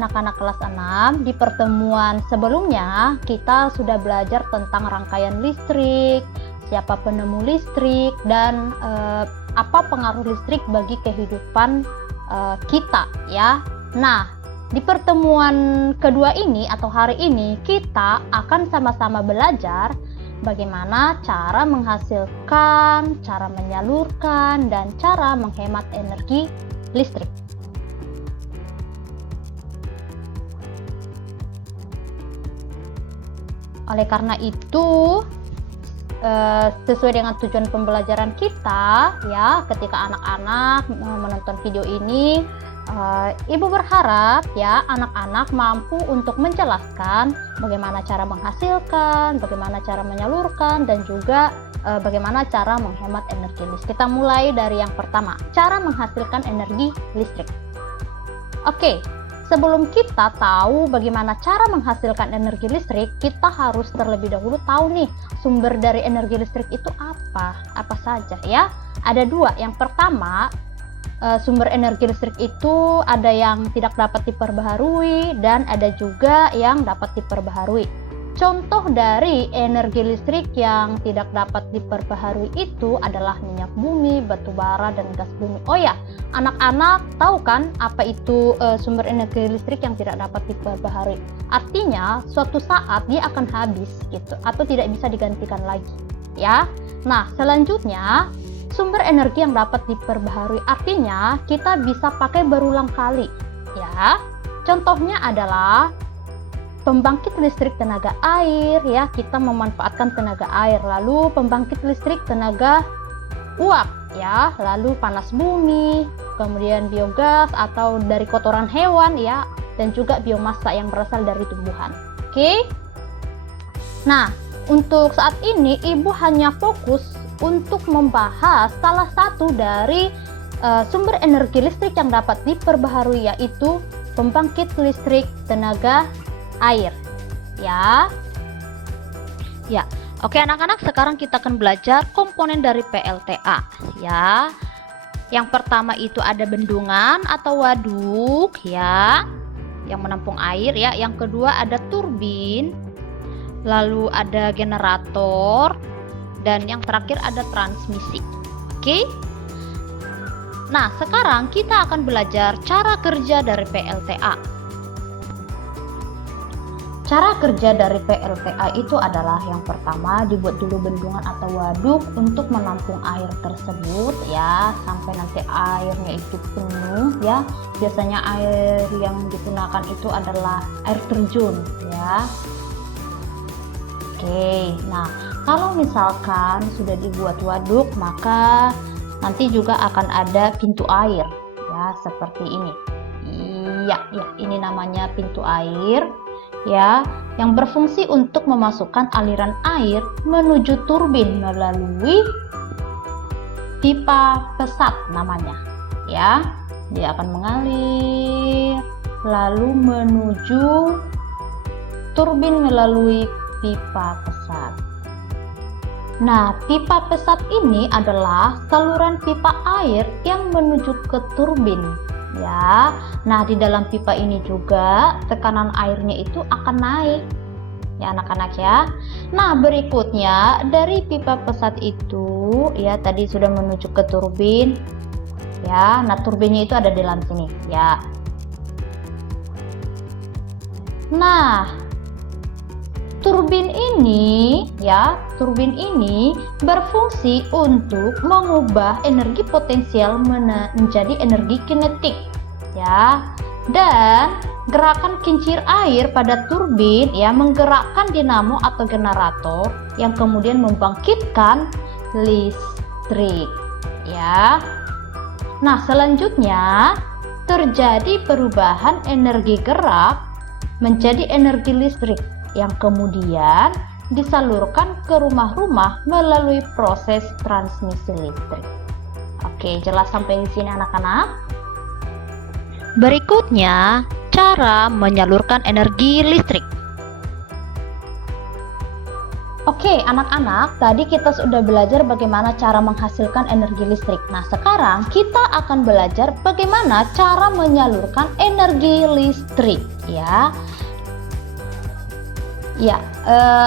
anak-anak kelas 6, di pertemuan sebelumnya kita sudah belajar tentang rangkaian listrik, siapa penemu listrik, dan apa pengaruh listrik bagi kehidupan kita ya. Nah, di pertemuan kedua ini atau hari ini kita akan sama-sama belajar bagaimana cara menghasilkan, cara menyalurkan, dan cara menghemat energi listrik. Oleh karena itu, sesuai dengan tujuan pembelajaran kita ya, ketika anak-anak menonton video ini, Ibu berharap ya anak-anak mampu untuk menjelaskan bagaimana cara menghasilkan, bagaimana cara menyalurkan, dan juga bagaimana cara menghemat energi listrik. Kita mulai dari yang pertama, cara menghasilkan energi listrik. Oke, sebelum kita tahu bagaimana cara menghasilkan energi listrik, kita harus terlebih dahulu tahu nih sumber dari energi listrik itu apa saja ya. Ada dua. Yang pertama, sumber energi listrik itu ada yang tidak dapat diperbaharui dan ada juga yang dapat diperbaharui. Contoh dari energi listrik yang tidak dapat diperbaharui itu adalah minyak bumi, batu bara, dan gas bumi. Oh ya, anak-anak tahu kan apa itu sumber energi listrik yang tidak dapat diperbaharui? Artinya suatu saat dia akan habis gitu atau tidak bisa digantikan lagi ya. Nah, selanjutnya sumber energi yang dapat diperbaharui, artinya kita bisa pakai berulang kali ya. Contohnya adalah pembangkit listrik tenaga air ya, kita memanfaatkan tenaga air, lalu pembangkit listrik tenaga uap ya, lalu panas bumi, kemudian biogas atau dari kotoran hewan ya, dan juga biomasa yang berasal dari tumbuhan. Oke. Nah, untuk saat ini Ibu hanya fokus untuk membahas salah satu dari sumber energi listrik yang dapat diperbaharui, yaitu pembangkit listrik tenaga air ya. Oke anak-anak, sekarang kita akan belajar komponen dari PLTA ya. Yang pertama itu ada bendungan atau waduk ya, yang menampung air ya. Yang kedua ada turbin, lalu ada generator, dan yang terakhir ada transmisi. Oke. Nah, sekarang kita akan belajar cara kerja dari PLTA. Cara kerja dari PLTA itu adalah yang pertama, dibuat dulu bendungan atau waduk untuk menampung air tersebut ya, sampai nanti airnya itu penuh ya. Biasanya air yang digunakan itu adalah air terjun ya. Oke, nah kalau misalkan sudah dibuat waduk, maka nanti juga akan ada pintu air ya, seperti ini. Iya, ini namanya pintu air ya, yang berfungsi untuk memasukkan aliran air menuju turbin melalui pipa pesat namanya ya. Dia akan mengalir lalu menuju turbin melalui pipa pesat. Nah, pipa pesat ini adalah saluran pipa air yang menuju ke turbin ya. Nah, di dalam pipa ini juga tekanan airnya itu akan naik ya anak-anak ya. Nah, berikutnya dari pipa pesat itu ya, tadi sudah menuju ke turbin ya. Nah, turbinnya itu ada di dalam sini ya. Nah, turbin ini berfungsi untuk mengubah energi potensial menjadi energi kinetik ya, dan gerakan kincir air pada turbin ya menggerakkan dinamo atau generator yang kemudian membangkitkan listrik ya. Nah, selanjutnya terjadi perubahan energi gerak menjadi energi listrik yang kemudian disalurkan ke rumah-rumah melalui proses transmisi listrik. Oke, jelas sampai di sini anak-anak? Berikutnya, cara menyalurkan energi listrik. Oke, anak-anak, tadi kita sudah belajar bagaimana cara menghasilkan energi listrik. Nah, sekarang kita akan belajar bagaimana cara menyalurkan energi listrik, ya. Ya,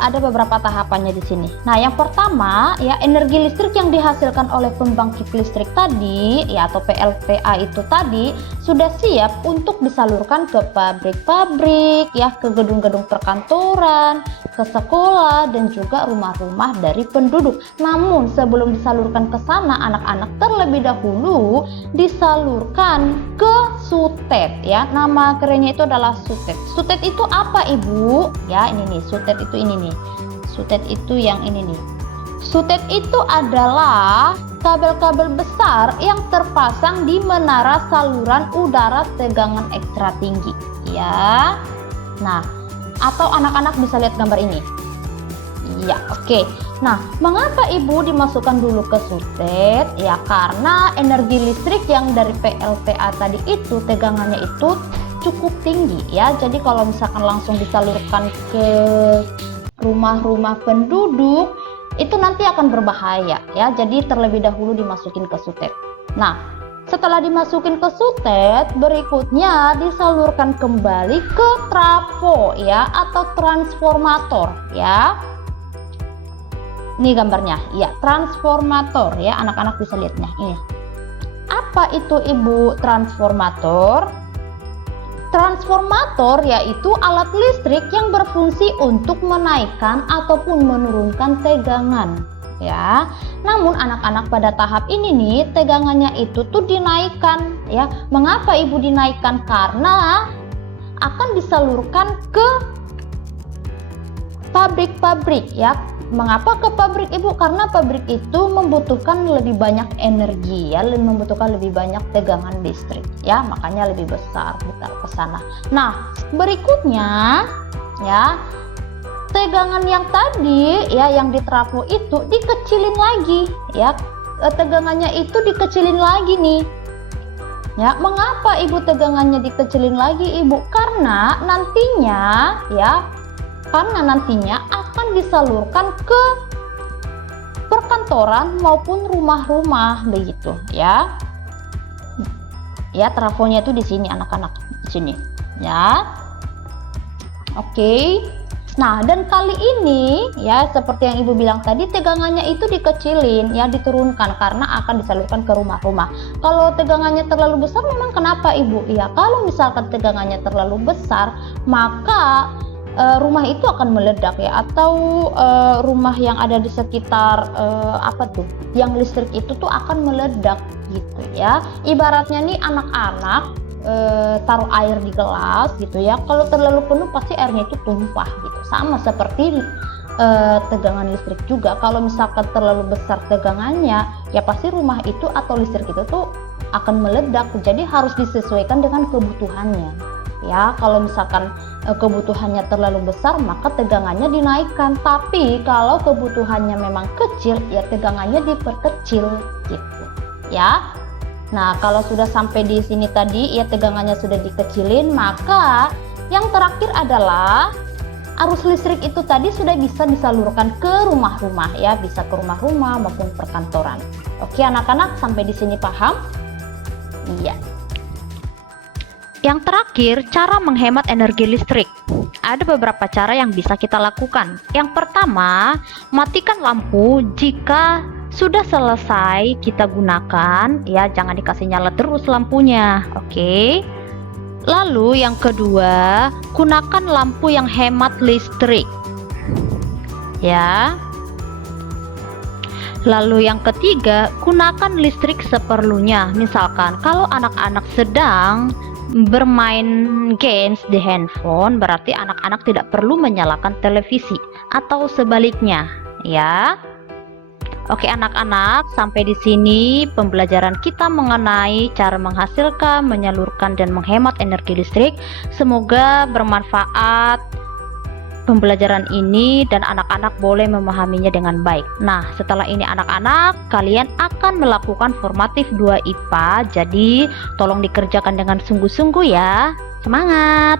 ada beberapa tahapannya di sini. Nah, yang pertama, ya, energi listrik yang dihasilkan oleh pembangkit listrik tadi, ya, atau PLTA itu tadi, sudah siap untuk disalurkan ke pabrik-pabrik, ya, ke gedung-gedung perkantoran, ke sekolah, dan juga rumah-rumah dari penduduk. Namun, sebelum disalurkan ke sana, anak-anak terlebih dahulu disalurkan ke sutet, ya. Nama kerennya itu adalah sutet. Sutet itu apa, Ibu? Ya, ini nih, sutet itu ini nih. Sutet itu yang ini nih. Sutet itu adalah kabel-kabel besar yang terpasang di menara saluran udara tegangan ekstra tinggi, ya. Nah, atau anak-anak bisa lihat gambar ini. Ya, oke. Nah, mengapa Ibu dimasukkan dulu ke sutet? Ya, karena energi listrik yang dari PLTA tadi itu tegangannya itu cukup tinggi, ya. Jadi kalau misalkan langsung disalurkan ke rumah-rumah penduduk, itu nanti akan berbahaya, ya. Jadi terlebih dahulu dimasukin ke sutet. Nah, setelah dimasukin ke sutet, berikutnya disalurkan kembali ke trafo, ya, atau transformator, ya. Ini gambarnya, ya, transformator, ya, anak-anak bisa lihatnya. Ini. Apa itu, Ibu, transformator? Transformator yaitu alat listrik yang berfungsi untuk menaikkan ataupun menurunkan tegangan, ya. Namun anak-anak pada tahap ini nih tegangannya itu tuh dinaikkan, ya. Mengapa Ibu dinaikkan? Karena akan disalurkan ke pabrik-pabrik, ya. Mengapa ke pabrik, Ibu? Karena pabrik itu membutuhkan lebih banyak energi, ya, membutuhkan lebih banyak tegangan listrik, ya, makanya lebih besar ditaruh ke sana. Nah, berikutnya, ya, tegangan yang tadi, ya, yang di trafo itu dikecilin lagi, ya, tegangannya itu dikecilin lagi nih. Ya, mengapa Ibu tegangannya dikecilin lagi, Ibu? Karena nantinya akan disalurkan ke perkantoran maupun rumah-rumah begitu, ya. Ya, trafonya itu di sini anak-anak, di sini, ya. Oke. Nah, dan kali ini, ya, seperti yang Ibu bilang tadi, tegangannya itu dikecilin, ya, diturunkan karena akan disalurkan ke rumah-rumah. Kalau tegangannya terlalu besar, memang kenapa, Ibu? Ya, kalau misalkan tegangannya terlalu besar, maka rumah itu akan meledak, ya, atau rumah yang ada di sekitar yang listrik itu tuh akan meledak gitu, ya. Ibaratnya nih anak-anak taruh air di gelas gitu, ya. Kalau terlalu penuh pasti airnya itu tumpah gitu. Sama seperti tegangan listrik juga. Kalau misalkan terlalu besar tegangannya, ya pasti rumah itu atau listrik itu tuh akan meledak. Jadi harus disesuaikan dengan kebutuhannya. Ya, kalau misalkan kebutuhannya terlalu besar, maka tegangannya dinaikkan. Tapi kalau kebutuhannya memang kecil, ya tegangannya diperkecil gitu, ya. Nah, kalau sudah sampai di sini tadi, ya tegangannya sudah dikecilin, maka yang terakhir adalah arus listrik itu tadi sudah bisa disalurkan ke rumah-rumah, ya, bisa ke rumah-rumah maupun perkantoran. Oke, anak-anak, sampai di sini paham? Iya. Yang terakhir, cara menghemat energi listrik. Ada beberapa cara yang bisa kita lakukan. Yang pertama, matikan lampu jika sudah selesai kita gunakan, ya, jangan dikasih nyala terus lampunya. Oke. Lalu yang kedua, gunakan lampu yang hemat listrik, ya. Lalu yang ketiga, gunakan listrik seperlunya. Misalkan kalau anak-anak sedang bermain games di handphone, berarti anak-anak tidak perlu menyalakan televisi atau sebaliknya, ya. Oke anak-anak, sampai di sini pembelajaran kita mengenai cara menghasilkan, menyalurkan, dan menghemat energi listrik. Semoga bermanfaat pembelajaran ini dan anak-anak boleh memahaminya dengan baik. Nah, setelah ini anak-anak, kalian akan melakukan formatif 2 IPA. Jadi, tolong dikerjakan dengan sungguh-sungguh ya. Semangat!